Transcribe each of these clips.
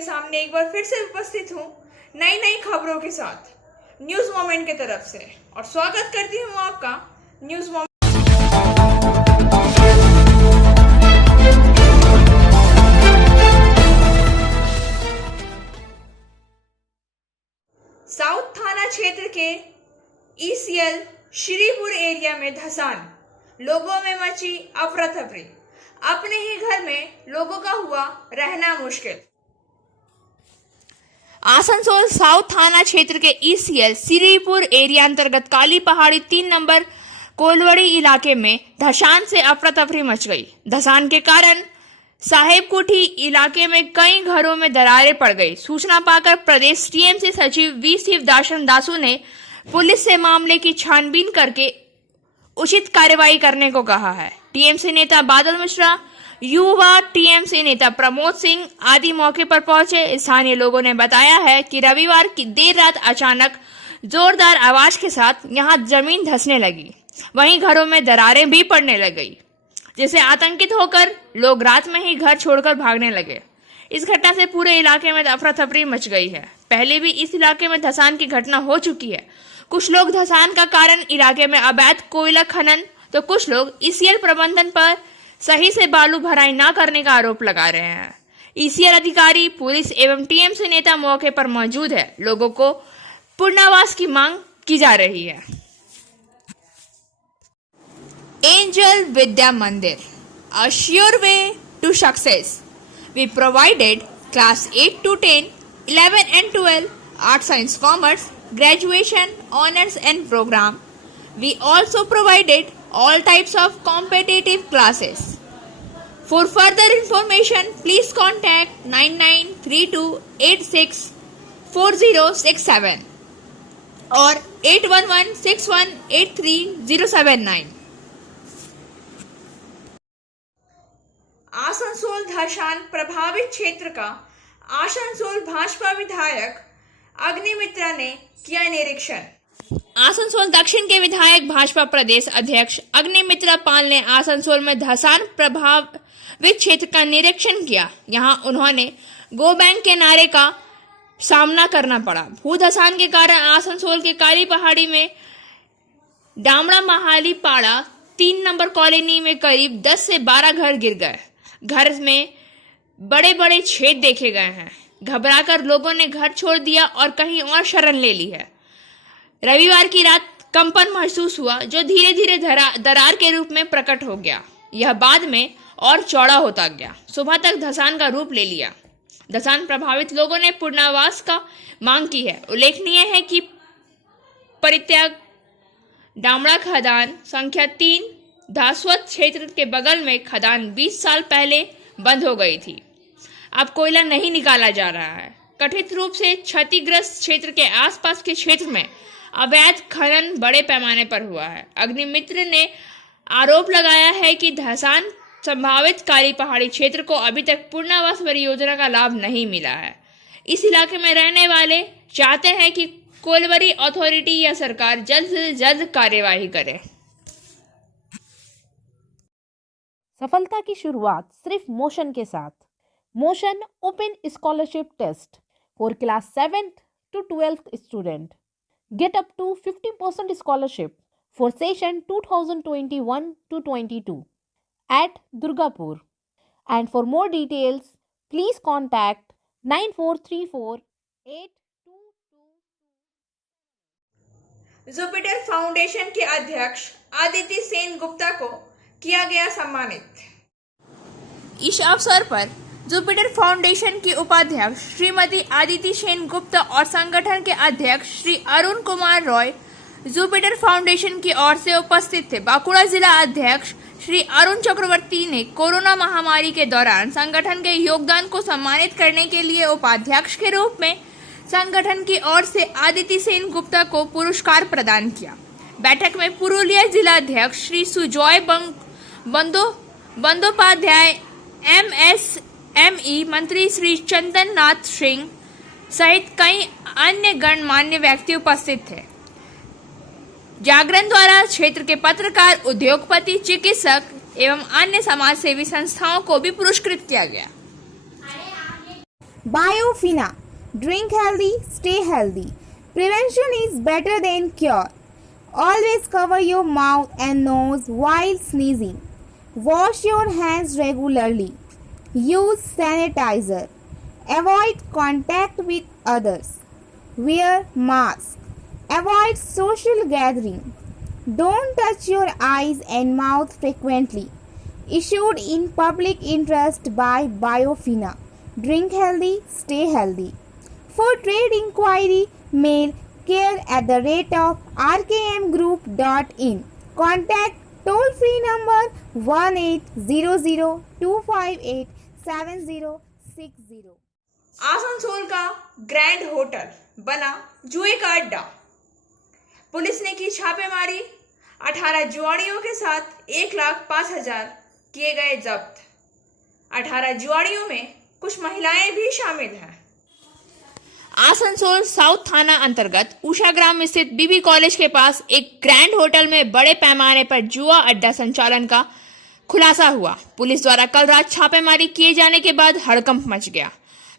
के सामने एक बार फिर से उपस्थित हूँ नई खबरों के साथ न्यूज मोमेंट की तरफ से, और स्वागत करती हूँ आपका न्यूज मोमेंट। साउथ थाना क्षेत्र के ईसीएल श्रीपुर एरिया में धसान, लोगों में मची अफरा तफरी, अपने ही घर में लोगों का हुआ रहना मुश्किल। आसनसोल साउथ थाना क्षेत्र के ईसीएल श्रीपुर एरिया अंतर्गत काली पहाड़ी 3 नंबर कोलवड़ी इलाके में धसान से अफरा तफरी मच गई। धसान के कारण साहेब कोठी इलाके में कई घरों में दरारें पड़ गई। सूचना पाकर प्रदेश टीएमसी सचिव वी शिवदासन दासू ने पुलिस से मामले की छानबीन करके उचित कार्रवाई करने को कहा है। टीएमसी नेता बादल मिश्रा, युवा टीएमसी नेता प्रमोद सिंह आदि मौके पर पहुंचे। स्थानीय लोगों ने बताया है कि रविवार की देर रात अचानक जोरदार आवाज के साथ यहां जमीन धंसने लगी, वहीं घरों में दरारें भी पड़ने लग गई, जिससे आतंकित होकर लोग रात में ही घर छोड़कर भागने लगे। इस घटना से पूरे इलाके में अफरा तफरी मच गई है। पहले भी इस इलाके में धसान की घटना हो चुकी है। कुछ लोग धसान का कारण इलाके में अवैध कोयला खनन, तो कुछ लोग ईसीएल प्रबंधन पर सही से बालू भराई न करने का आरोप लगा रहे हैं। ईसीएल अधिकारी, पुलिस एवं टीएमसी नेता मौके पर मौजूद है। लोगों को पुनर्वास की मांग की जा रही है। एंजल विद्या मंदिर, a sure way to success. We provided class 8 to 10, 11 and 12, Arts, Science, Commerce, graduation, honors and program. We also provided all types of competitive classes. For further information, please contact 9932864067 or 8116183079. Asansol Dhasan प्रभावित क्षेत्र का आसनसोल भाजपा विधायक अग्निमित्रा ने किया निरीक्षण। आसनसोल दक्षिण के विधायक भाजपा प्रदेश अध्यक्ष अग्निमित्रा पाल ने आसनसोल में धसान प्रभावित क्षेत्र का निरीक्षण किया। यहां उन्होंने गो बैंक के नारे का सामना करना पड़ा। भू धसान के कारण आसनसोल के काली पहाड़ी में डामड़ा महाली पाड़ा 3 नंबर कॉलोनी में करीब 10 से 12 घर गिर गए। घर में बड़े बड़े छेद देखे गए हैं। घबराकर लोगों ने घर छोड़ दिया और कहीं और शरण ले ली है। रविवार की रात कंपन महसूस हुआ, जो धीरे धीरे दरार के रूप में प्रकट हो गया। यह बाद में और चौड़ा होता गया। सुबह तक धसान का रूप ले लिया। धसान प्रभावित लोगों ने पुनर्वास का मांग की है। उल्लेखनीय है कि परित्याग डामड़ा खदान संख्या 3 धासवत क्षेत्र के बगल में खदान 20 साल पहले बंद हो गई थी। अब कोयला नहीं निकाला जा रहा है। कथित रूप से क्षतिग्रस्त क्षेत्र के आसपास के क्षेत्र में अवैध खनन बड़े पैमाने पर हुआ है। अग्निमित्र ने आरोप लगाया है कि धसान संभावित काली पहाड़ी क्षेत्र को अभी तक पुनर्वास परियोजना का लाभ नहीं मिला है। इस इलाके में रहने वाले चाहते हैं कि कोलवरी अथॉरिटी या सरकार जल्द से जल्द कार्यवाही करे। सफलता की शुरुआत सिर्फ मोशन के साथ। Motion open scholarship test for class 7th to 12th student. Get up to 50% scholarship for session 2021-22 at Durgapur. And for more details, please contact 9434-8222। Jupiter foundation के अध्यक्ष आदित्य सेन गुप्ता को किया गया सम्मानित। इस अवसर पर जुपिटर फाउंडेशन की उपाध्यक्ष श्रीमती आदित्य सेन गुप्ता और संगठन के अध्यक्ष श्री अरुण कुमार रॉय जुपिटर फाउंडेशन की ओर से उपस्थित थे। बांकुड़ा जिला अध्यक्ष श्री अरुण चक्रवर्ती ने कोरोना महामारी के दौरान संगठन के योगदान को सम्मानित करने के लिए उपाध्यक्ष के रूप में संगठन की ओर से आदित्य सेन गुप्ता को पुरस्कार प्रदान किया। बैठक में पुरुलिया जिला अध्यक्ष श्री सुजॉय बंदोपाध्याय, MSME मंत्री श्री चंदन नाथ सिंह सहित कई अन्य गणमान्य व्यक्ति उपस्थित थे। जागरण द्वारा क्षेत्र के पत्रकार, उद्योगपति, चिकित्सक एवं अन्य समाज सेवी संस्थाओं को भी पुरस्कृत किया गया। Biofina. Drink healthy, stay healthy. Prevention is better than cure. Always cover your mouth and nose while sneezing. Wash your hands regularly. Use sanitizer. Avoid contact with others. Wear mask. Avoid social gathering. Don't touch your eyes and mouth frequently. Issued in public interest by Biofina. Drink healthy, stay healthy. For trade inquiry, mail care@rkmgroup.in. Contact toll-free number 1800-258-7060. Asansol का grand hotel बना जुए का अड्डा। Police ने की छापेमारी। 18 जुआड़ियों के साथ 1,05,000 किए गए जब्त। 18 जुआड़ियों में कुछ महिलाएं भी शामिल हैं। आसनसोल साउथ थाना अंतर्गत उषाग्राम स्थित बीबी कॉलेज के पास एक ग्रैंड होटल में बड़े पैमाने पर जुआ अड्डा संचालन का खुलासा हुआ। पुलिस द्वारा कल रात छापेमारी किए जाने के बाद हड़कंप मच गया।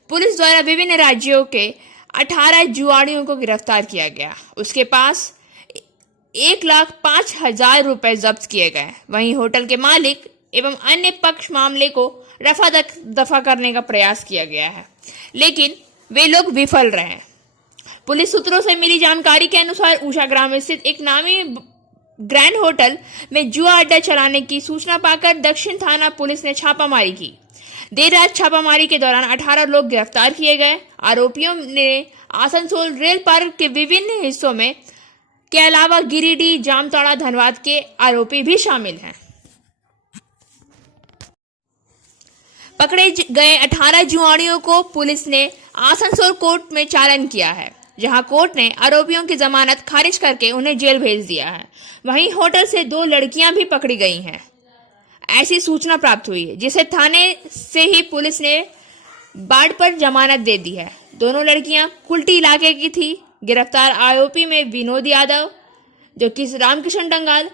पुलिस द्वारा विभिन्न राज्यों के 18 जुआड़ियों को गिरफ्तार किया गया। उसके पास 1,05,000 रुपए जब्त किए गए। वहीं होटल के मालिक एवं अन्य पक्ष मामले को रफा दफा करने का प्रयास किया गया है, लेकिन वे लोग विफल रहे। पुलिस सूत्रों से मिली जानकारी के अनुसार उषाग्राम स्थित एक नामी ग्रैंड होटल में जुआ अड्डा चलाने की सूचना पाकर दक्षिण थाना पुलिस ने छापामारी की। देर रात छापामारी के दौरान 18 लोग गिरफ्तार किए गए। आरोपियों ने आसनसोल रेल पार्क के विभिन्न हिस्सों में के अलावा गिरिडीह, जामताड़ा, धनबाद के आरोपी भी शामिल हैं। पकड़े गए 18 जुआड़ियों को पुलिस ने आसनसोल कोर्ट में चालान किया है, जहां कोर्ट ने आरोपियों की जमानत खारिज करके उन्हें जेल भेज दिया है। वहीं होटल से 2 लड़कियां भी पकड़ी गई हैं, ऐसी सूचना प्राप्त हुई है, जिसे थाने से ही पुलिस ने बाढ़ पर जमानत दे दी है। दोनों लड़कियां कुल्टी इलाके की थी। गिरफ्तार आरोपी में विनोद यादव, जो कि रामकिशन डंगाल,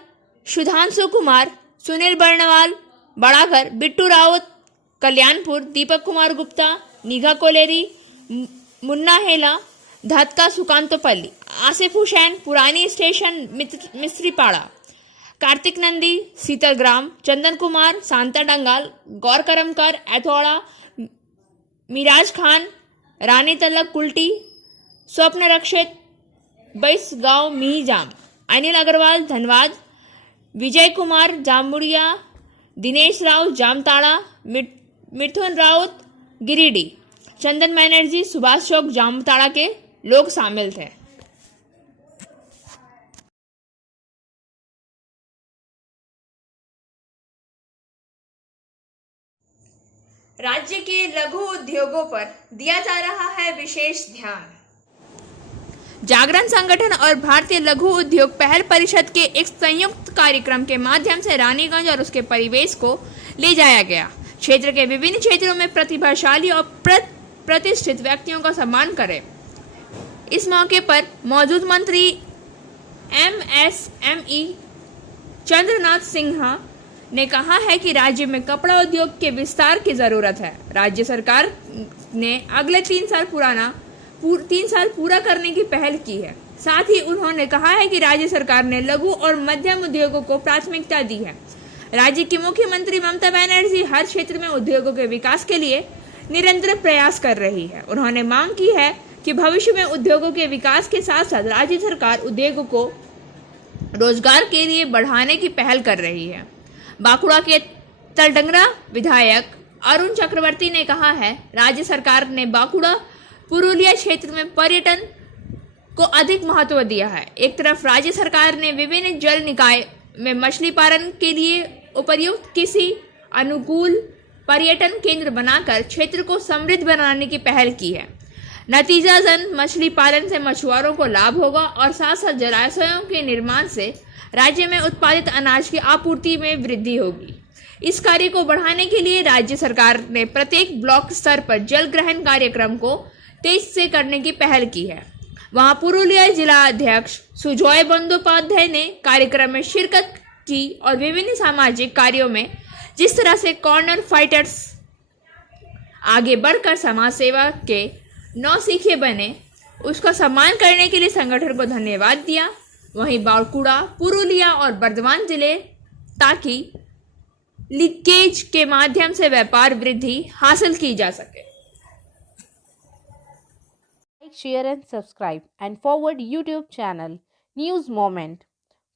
सुधांशु कुमार, सुनील बर्णवाल, बड़ाघर, बिट्टू रावत, कल्याणपुर, दीपक कुमार गुप्ता, निघा कोलेरी, मुन्ना हेला, धतका सुकांतोपल्ली, आसिफ हुसैन, पुरानी स्टेशन मिस्त्रीपाड़ा, कार्तिक नंदी, सीतलग्राम, चंदन कुमार, सांता डंगाल, गौर करमकर, एथोड़ा, मिराज खान, रानी तलक कुल्टी, स्वप्न रक्षित, बैस गांव मिहीजाम, अनिल अग्रवाल धनबाद, विजय कुमार जामुड़िया, दिनेश राव जामताड़ा, मिथुन राउत गिरिडीह, चंदन बैनर्जी सुभाष चौक जामताड़ा के लोग शामिल थे। राज्य के लघु उद्योगों पर दिया जा रहा है विशेष ध्यान। जागरण संगठन और भारतीय लघु उद्योग पहल परिषद के एक संयुक्त कार्यक्रम के माध्यम से रानीगंज और उसके परिवेश को ले जाया गया। क्षेत्र के विभिन्न क्षेत्रों में प्रतिभाशाली और प्रतिष्ठित व्यक्तियों का सम्मान करें। इस मौके पर मौजूद मंत्री MSME चंद्रनाथ सिन्हा ने कहा है कि राज्य में कपड़ा उद्योग के विस्तार की जरूरत है। राज्य सरकार ने अगले 3 साल पूरा करने की पहल की है। साथ ही उन्होंने कहा है कि राज्य सरकार ने लघु और मध्यम उद्योगों को प्राथमिकता दी है। राज्य की मुख्यमंत्री ममता बनर्जी हर क्षेत्र में उद्योगों के विकास के लिए निरंतर प्रयास कर रही है। उन्होंने मांग की है कि भविष्य में उद्योगों के विकास के साथ साथ राज्य सरकार उद्योगों को रोजगार के लिए बढ़ाने की पहल कर रही है। बांकुड़ा के तलडंगरा विधायक अरुण चक्रवर्ती ने कहा है, राज्य सरकार ने बांकुड़ा पुरुलिया क्षेत्र में पर्यटन को अधिक महत्व दिया है। एक तरफ राज्य सरकार ने विभिन्न जल निकाय में मछली पालन के लिए उपयुक्त किसी अनुकूल पर्यटन केंद्र बनाकर क्षेत्र को समृद्ध बनाने की पहल की है। नतीजतन मछली पालन से मछुआरों को लाभ होगा और साथ साथ जलाशयों के निर्माण से राज्य में उत्पादित अनाज की आपूर्ति में वृद्धि होगी। इस कार्य को बढ़ाने के लिए राज्य सरकार ने प्रत्येक ब्लॉक स्तर पर जल ग्रहण कार्यक्रम को तेज से करने की पहल की है। वहां पुरुलिया जिला अध्यक्ष सुजॉय बंदोपाध्याय ने कार्यक्रम में शिरकत की और विभिन्न सामाजिक कार्यों में जिस तरह से कॉर्नर फाइटर्स आगे बढ़कर समाज सेवा के नौसिखिए बने। उसका सम्मान करने के लिए संगठन को धन्यवाद दिया। वहीं बांकुड़ा, पुरुलिया और बर्धमान जिले ताकि लीकेज के माध्यम से व्यापार वृद्धि हासिल की जा सके। Like, share and subscribe and forward YouTube channel News Moment.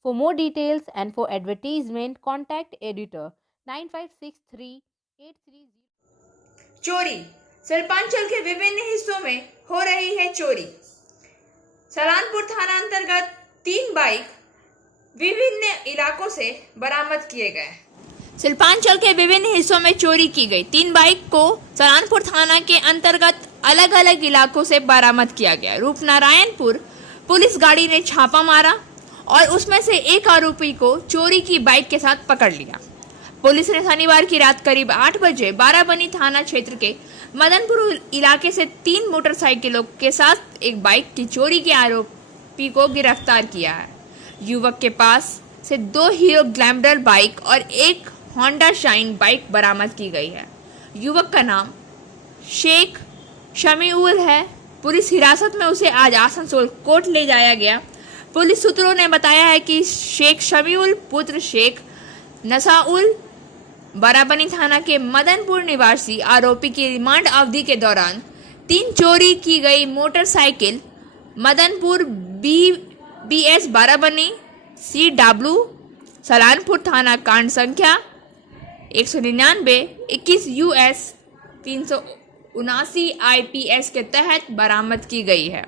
For more details and for advertisement, contact editor 956383. चोरी। शिल्पांचल के विभिन्न हिस्सों में हो रही है चोरी। सलानपुर थाना अंतर्गत 3 बाइक विभिन्न इलाकों से बरामद किए गए। शिल्पांचल के विभिन्न हिस्सों में चोरी की गई 3 बाइक को सलानपुर थाना के अंतर्गत अलग अलग इलाकों से बरामद किया गया। रूपनारायणपुर पुलिस गाड़ी ने छापा मारा और उसमें से एक आरोपी को चोरी की बाइक के साथ पकड़ लिया। पुलिस ने शनिवार की रात करीब 8 बजे बाराबनी थाना क्षेत्र के मदनपुर इलाके से 3 मोटरसाइकिलों के साथ एक बाइक की चोरी के आरोपी को गिरफ्तार किया है। युवक के पास से 2 हीरो ग्लैमर बाइक और एक होंडा शाइन बाइक बरामद की गई है। युवक का नाम शेख शमीउल है। पुलिस हिरासत में उसे आज आसनसोल कोर्ट ले जाया गया। पुलिस सूत्रों ने बताया है कि शेख शमीउल पुत्र शेख नसाउल बाराबनी थाना के मदनपुर निवासी आरोपी की रिमांड अवधि के दौरान 3 चोरी की गई motorcycle Madanpur BS Barabani CW Salanpur थाना कांड संख्या 199 21 US 379 IPS के तहत बरामद की गई है।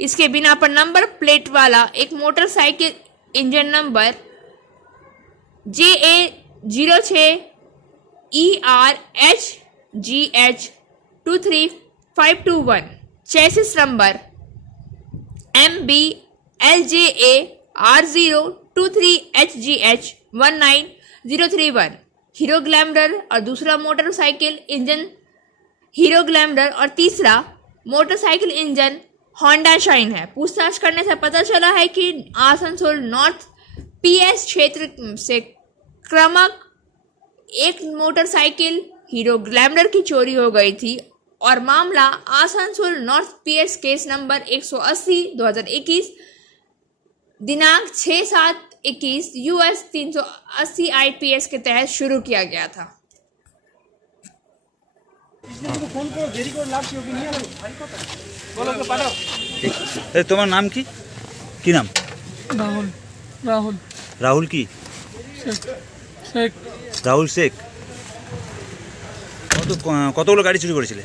इसके बिना पर नंबर प्लेट वाला एक motorcycle engine number JA 06 ERHGH 23521, chassis number MB LJA R0 23HGH 19031 hero glamour और दूसरा मोटरसाइकिल इंजन हीरो ग्लैमर और तीसरा मोटरसाइकिल इंजन होंडा शाइन है। पूछताछ करने से पता चला है कि आसनसोल नॉर्थ PS क्षेत्र से क्रमक एक मोटरसाइकिल हीरो ग्लैमर की चोरी हो गई थी और मामला Asansol north PS case number 180 2021 दिनांक 6/7/21 US 380 IPS के तहत शुरू किया गया था। তোমার নাম কি? কি নাম? রাহুল রাহুল রাহুল কি? শেখ শেখ রাহুল শেখ। কতগুলো গাড়ি চুরি করেছিলে?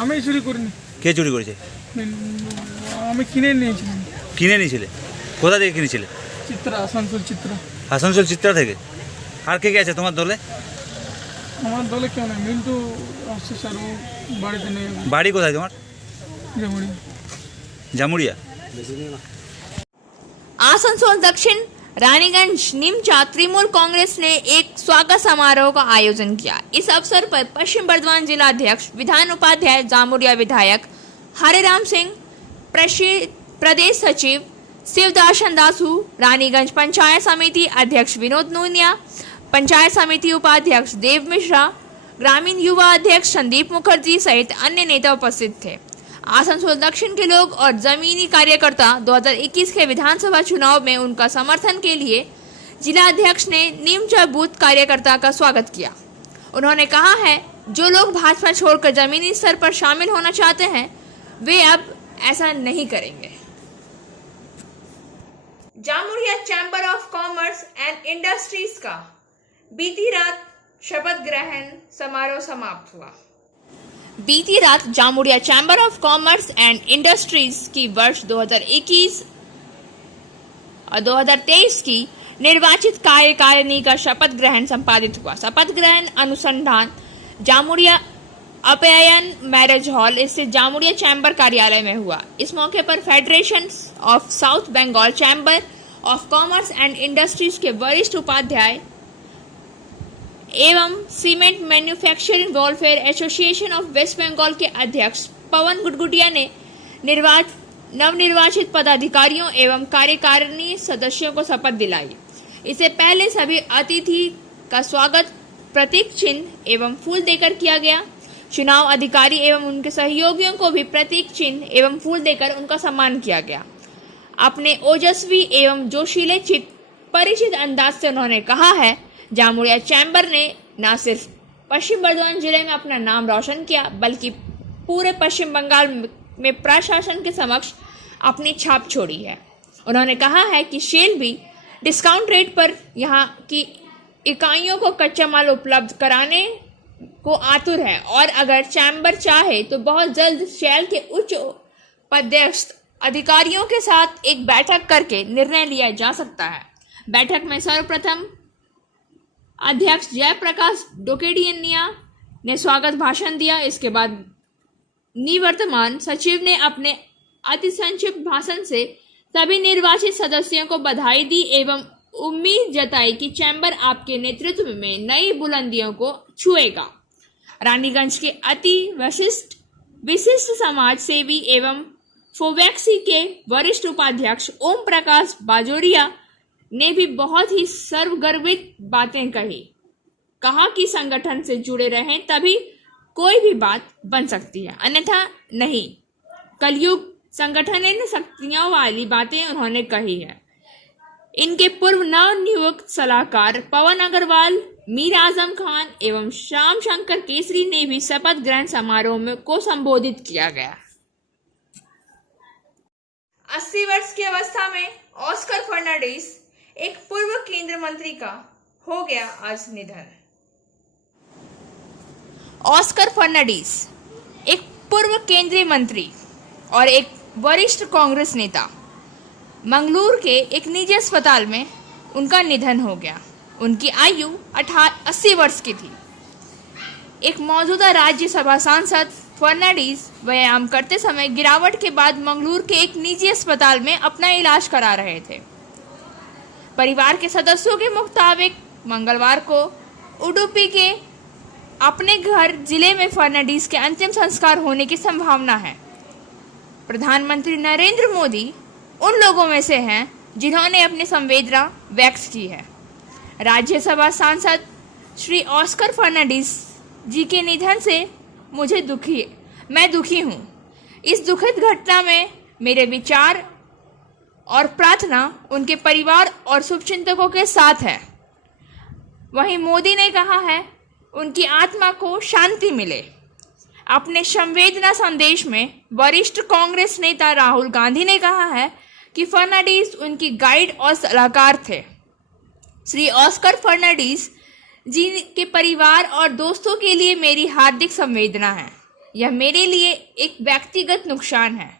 আমি চুরি করিনি, কে চুরি করেছে? আমি কিনে নিয়েছিলাম। কিনে নিয়েছিলে? কোথা থেকে কিনেছিলে? চিত্রা, আসানসোল চিত্রা। আসানসোল চিত্রা থেকে। আর কে কে আছে তোমার দলে? আমার দলে কেউ নেই, মিন্টু আসছে স্যার, ও বাড়িতে নেই। বাড়ি কোথায় তোমার? জামুড়ি। জামুড়িয়া। आसनसोल दक्षिण रानीगंज निमचा तृणमूल कांग्रेस ने एक स्वागत समारोह का आयोजन किया। इस अवसर पर पश्चिम बर्धमान जिला अध्यक्ष विधान उपाध्याय, जामुरिया विधायक हरिराम सिंह, प्रदेश सचिव शिवदासन दासू, रानीगंज पंचायत समिति अध्यक्ष विनोद नूनिया, पंचायत समिति उपाध्यक्ष देव मिश्रा, ग्रामीण युवा अध्यक्ष संदीप मुखर्जी सहित अन्य नेता उपस्थित थे। आसनसोल दक्षिण के लोग और जमीनी कार्यकर्ता 2021 के विधानसभा चुनाव में उनका समर्थन के लिए जिला अध्यक्ष ने निमचा बूथ कार्यकर्ता का स्वागत किया। उन्होंने कहा है जो लोग भाजपा छोड़कर जमीनी स्तर पर शामिल होना चाहते हैं वे अब ऐसा नहीं करेंगे। Jamuria chamber of commerce and industries का बीती रात शपथ ग्रहण समारोह समाप्त हुआ। बीती रात Jamuria chamber of commerce and industries की वर्ष 2021 और 2023 की निर्वाचित कार्यकारिणी का शपथ ग्रहण संपादित हुआ। शपथ ग्रहण अनुसंधान जामुरिया अपयन मैरिज हॉल स्थित जामुरिया चैम्बर कार्यालय में हुआ। इस मौके पर federation of south Bengal chamber of commerce and industries के वरिष्ठ उपाध्याय एवं cement manufacturing welfare association of west Bengal के अध्यक्ष पवन गुडगुडिया ने नवनिर्वाचित पदाधिकारियों एवं कार्यकारिणी सदस्यों को शपथ दिलाई। इससे पहले सभी अतिथि का स्वागत प्रतीक चिन्ह एवं फूल देकर किया गया। चुनाव अधिकारी एवं उनके सहयोगियों को भी प्रतीक चिन्ह एवं फूल देकर उनका सम्मान किया गया। अपने ओजस्वी एवं जोशीले परिचित अंदाज से उन्होंने कहा है, जामुड़िया चैम्बर ने न सिर्फ पश्चिम बर्धमान जिले में अपना नाम रोशन किया, बल्कि पूरे पश्चिम बंगाल में प्रशासन के समक्ष अपनी छाप छोड़ी है। उन्होंने कहा है कि शेल भी डिस्काउंट रेट पर यहाँ की इकाइयों को कच्चा माल उपलब्ध कराने को आतुर है और अगर चैम्बर चाहे तो बहुत जल्द शेल के उच्च पदस्थ अधिकारियों के साथ एक बैठक करके निर्णय लिया जा सकता है। बैठक में सर्वप्रथम अध्यक्ष जयप्रकाश डोकेडियनिया ने स्वागत भाषण दिया। इसके बाद निवर्तमान सचिव ने अपने अति संक्षिप्त भाषण से सभी निर्वाचित सदस्यों को बधाई दी एवं उम्मीद जताई कि चैम्बर आपके नेतृत्व में नई बुलंदियों को छुएगा। रानीगंज के अति विशिष्ट समाज सेवी एवं फोवैक्सी के वरिष्ठ उपाध्यक्ष ओम प्रकाश बाजोरिया ने भी बहुत ही सर्वगर्वित बातें कहा कि संगठन से जुड़े रहें तभी कोई भी बात बन सकती है, अन्यथा नहीं। कलयुग संगठन इन शक्तियों वाली बातें उन्होंने कही है। इनके पूर्व नवनियुक्त सलाहकार पवन अग्रवाल, मीर आजम खान एवं श्याम शंकर केसरी ने भी शपथ ग्रहण समारोह को संबोधित किया गया। 80 वर्ष की अवस्था में ऑस्कर फर्नांडिस, एक पूर्व केंद्रीय मंत्री का हो गया आज निधन। ऑस्कर फर्नांडिस एक पूर्व केंद्रीय मंत्री और एक वरिष्ठ कांग्रेस नेता, मंगलूर के एक निजी अस्पताल में उनका निधन हो गया। उनकी आयु 80 वर्ष की थी। एक मौजूदा राज्यसभा सांसद फर्नांडिस व्यायाम करते समय गिरावट के बाद मंगलूर के एक निजी अस्पताल में अपना इलाज करा रहे थे। परिवार के सदस्यों के मुताबिक मंगलवार को उडुपी के अपने घर जिले में फर्नांडिस के अंतिम संस्कार होने की संभावना है। प्रधानमंत्री नरेंद्र मोदी उन लोगों में से हैं जिन्होंने अपनी संवेदना व्यक्त की है। राज्यसभा सांसद श्री ऑस्कर फर्नांडिस जी के निधन से मैं दुखी हूँ। इस दुखद घटना में मेरे विचार और प्रार्थना उनके परिवार और शुभचिंतकों के साथ है। वहीं मोदी ने कहा है उनकी आत्मा को शांति मिले। अपने संवेदना संदेश में वरिष्ठ कांग्रेस नेता राहुल गांधी ने कहा है कि फर्नांडिस उनकी गाइड और सलाहकार थे। श्री ऑस्कर फर्नांडिस जी के परिवार और दोस्तों के लिए मेरी हार्दिक संवेदना है। यह मेरे लिए एक व्यक्तिगत नुकसान है।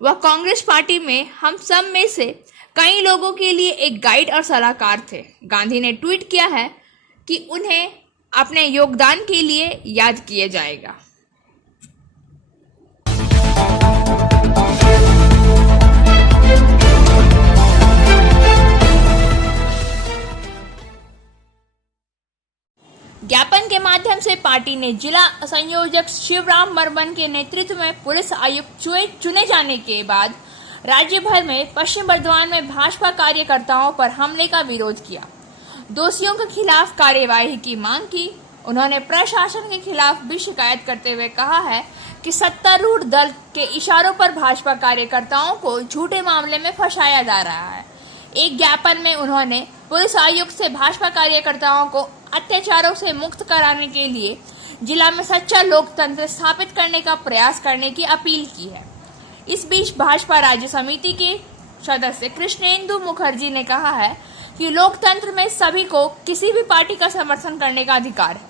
वह कांग्रेस पार्टी में हम सब में से कई लोगों के लिए एक गाइड और सलाहकार थे। गांधी ने ट्वीट किया है कि उन्हें अपने योगदान के लिए याद किया जाएगा। ज्ञापन के माध्यम से पार्टी ने जिला संयोजक शिवराम बर्मन के नेतृत्व में पुलिस आयुक्त चुने जाने के बाद राज्य भर में पश्चिम बर्धमान में भाजपा कार्यकर्ताओं पर हमले का विरोध किया। दोषियों के खिलाफ कार्यवाही की मांग की। उन्होंने प्रशासन के खिलाफ भी शिकायत करते हुए कहा है कि सत्तारूढ़ दल के इशारों पर भाजपा कार्यकर्ताओं को झूठे मामले में फंसाया जा रहा है। एक ज्ञापन में उन्होंने पुलिस आयुक्त से भाजपा कार्यकर्ताओं को अत्याचारों से मुक्त कराने के लिए जिला में सच्चा लोकतंत्र स्थापित करने का प्रयास करने की अपील की है। इस बीच भाजपा राज्य समिति के सदस्य कृष्णेंदु मुखर्जी ने कहा है कि लोकतंत्र में सभी को किसी भी पार्टी का समर्थन करने का अधिकार है,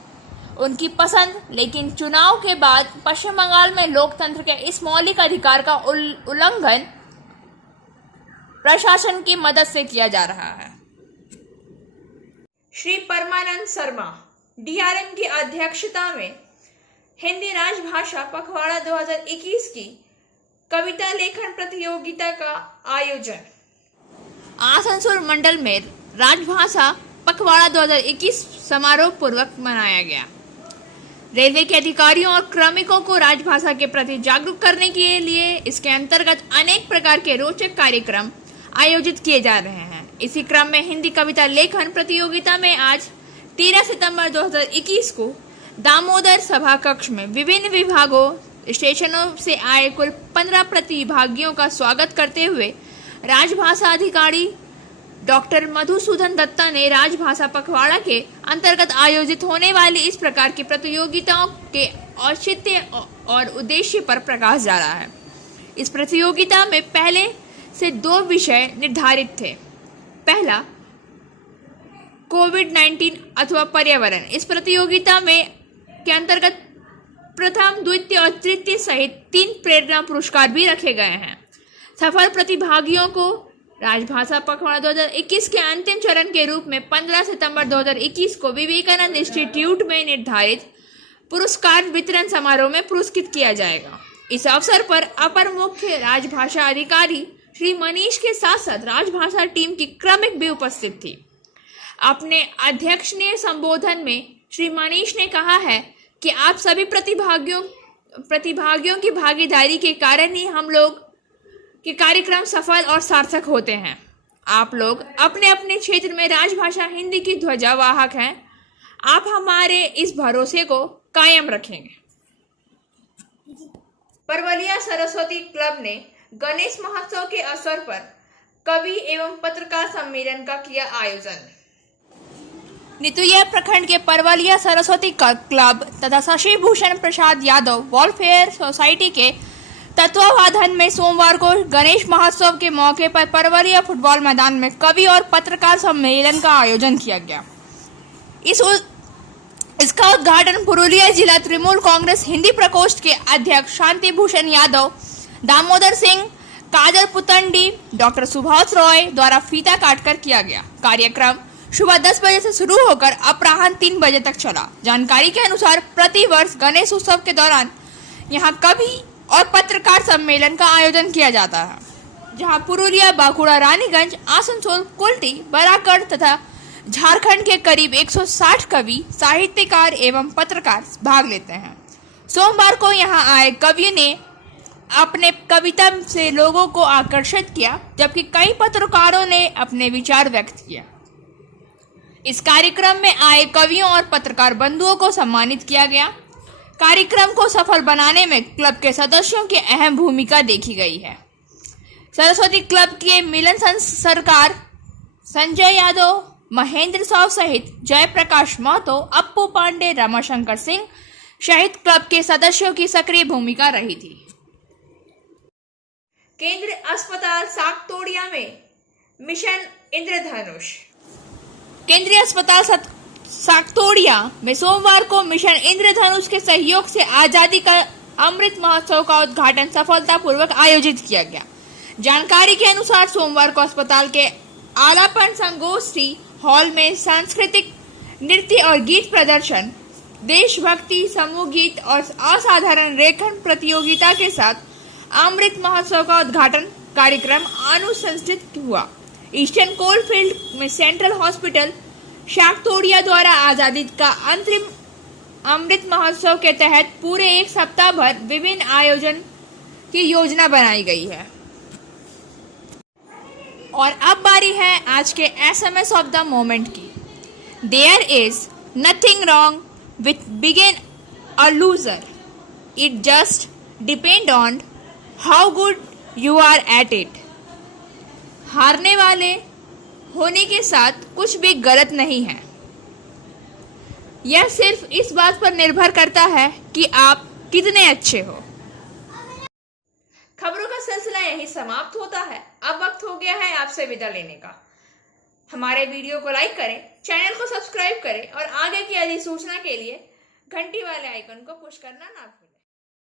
उनकी पसंद, लेकिन चुनाव के बाद पश्चिम बंगाल में लोकतंत्र के इस मौलिक अधिकार का उल्लंघन प्रशासन की मदद से किया जा रहा है। श्री परमानंद शर्मा डीआरएम की अध्यक्षता में हिंदी राजभाषा पखवाड़ा 2021 की कविता लेखन प्रतियोगिता का आयोजन आसनसोल मंडल में राजभाषा पखवाड़ा 2021 समारोह पूर्वक मनाया गया। रेलवे के अधिकारियों और क्रमिकों को राजभाषा के प्रति जागरूक करने के लिए इसके अंतर्गत अनेक प्रकार के रोचक कार्यक्रम आयोजित किए जा रहे हैं। इसी क्रम में हिंदी कविता लेखन प्रतियोगिता में आज 13 सितंबर 2021 को दामोदर सभा कक्ष में विभिन्न विभागों स्टेशनों से आए कुल 15 प्रतिभागियों का स्वागत करते हुए राजभाषा अधिकारी डॉक्टर मधुसूदन दत्ता ने राजभाषा पखवाड़ा के अंतर्गत आयोजित होने वाली इस प्रकार की प्रतियोगिताओं के औचित्य और उद्देश्य पर प्रकाश डाला है। इस प्रतियोगिता में पहले से 2 विषय निर्धारित थे। पहला, कोविड-19 अथवा पर्यावरण। इस प्रतियोगिता में के अंतर्गत प्रथम, द्वितीय और तृतीय सहित 3 प्रेरणा पुरस्कार भी रखे गए हैं। सफल प्रतिभागियों को राजभाषा पखवाड़ा 2021 के अंतिम चरण के रूप में 15 सितंबर 2021 को विवेकानंद इंस्टीट्यूट में निर्धारित पुरस्कार वितरण समारोह में पुरस्कृत किया जाएगा। इस अवसर पर अपर मुख्य राजभाषा अधिकारी श्री मनीष के साथ साथ राजभाषा टीम की क्रमिक भी उपस्थित थी। अपने अध्यक्षीय संबोधन में श्री मनीष ने कहा है कि आप सभी प्रतिभागियों की भागीदारी के कारण ही हम लोग के कार्यक्रम सफल और सार्थक होते हैं। आप लोग अपने अपने क्षेत्र में राजभाषा हिंदी की ध्वजावाहक हैं। आप हमारे इस भरोसे को कायम रखेंगे। परवलिया सरस्वती क्लब ने गणेश महोत्सव के अवसर पर कवि एवं पत्रकार सम्मेलन का किया आयोजन। नितुया प्रखंड के परवलिया सरस्वती क्लब तथा शशि भूषण प्रसाद यादव वेलफेयर सोसाइटी के तत्वावधान में सोमवार को गणेश महोत्सव के मौके पर परवलिया फुटबॉल मैदान में कवि और पत्रकार सम्मेलन का आयोजन किया गया। इसका उद्घाटन पुरुलिया जिला तृणमूल कांग्रेस हिंदी प्रकोष्ठ के अध्यक्ष शांति भूषण यादव, दामोदर सिंह, काजल पुतंडी, डॉक्टर सुभाष रॉय द्वारा फीता काटकर किया गया। कार्यक्रम सुबह 10 बजे से शुरू होकर अपराह्न 3 बजे तक चला। जानकारी के अनुसार प्रतिवर्ष गणेश उत्सव के दौरान यहां कवि और पत्रकार सम्मेलन का आयोजन किया जाता है, जहां पुरुलिया, बांकुड़ा, रानीगंज, आसनसोल, कुल्टी, बराकड़ तथा झारखंड के करीब 160 कवि, साहित्यकार एवं पत्रकार भाग लेते हैं। सोमवार को यहां आए कवियों ने अपने कविता से लोगों को आकर्षित किया, जबकि कई पत्रकारों ने अपने विचार व्यक्त किया। इस कार्यक्रम में आए कवियों और पत्रकार बंधुओं को सम्मानित किया गया। कार्यक्रम को सफल बनाने में क्लब के सदस्यों की अहम भूमिका देखी गई है। सरस्वती क्लब के मिलन सरकार, संजय यादव, महेंद्र साव सहित जयप्रकाश महतो, अप्पू पांडे, रमाशंकर सिंह सहित क्लब के सदस्यों की सक्रिय भूमिका रही थी। केंद्रीय अस्पताल सागतोड़िया में मिशन इंद्रधनुष। केंद्रीय अस्पताल सागतोड़िया में सोमवार को मिशन इंद्रधनुष के सहयोग से आजादी का अमृत महोत्सव का उद्घाटन सफलतापूर्वक आयोजित किया गया। जानकारी के अनुसार सोमवार को अस्पताल के आलापन संगोष्ठी हॉल में सांस्कृतिक नृत्य और गीत प्रदर्शन, देशभक्ति, समूह गीत और असाधारण रेखन प्रतियोगिता के साथ अमृत महोत्सव का उद्घाटन कार्यक्रम अनुसंचित हुआ। ईस्टर्न कोलफील्ड में सेंट्रल हॉस्पिटल सागतोड़िया द्वारा आजादी का अंतरिम अमृत महोत्सव के तहत पूरे 1 सप्ताह भर विभिन्न आयोजन की योजना बनाई गई है। और अब बारी है आज के SMS ऑफ द मोमेंट की। There is nothing wrong with begin a loser, it just depend on how good you are at it. हारने वाले होने के साथ कुछ भी गलत नहीं है। यह सिर्फ इस बात पर निर्भर करता है कि आप कितने अच्छे हो। खबरों का सिलसिला यहीं समाप्त होता है। अब वक्त हो गया है आपसे विदा लेने का। हमारे वीडियो को लाइक करें, चैनल को सब्सक्राइब करें और आगे की अधिसूचना के लिए घंटी वाले आइकन को पुश करना ना भूलें।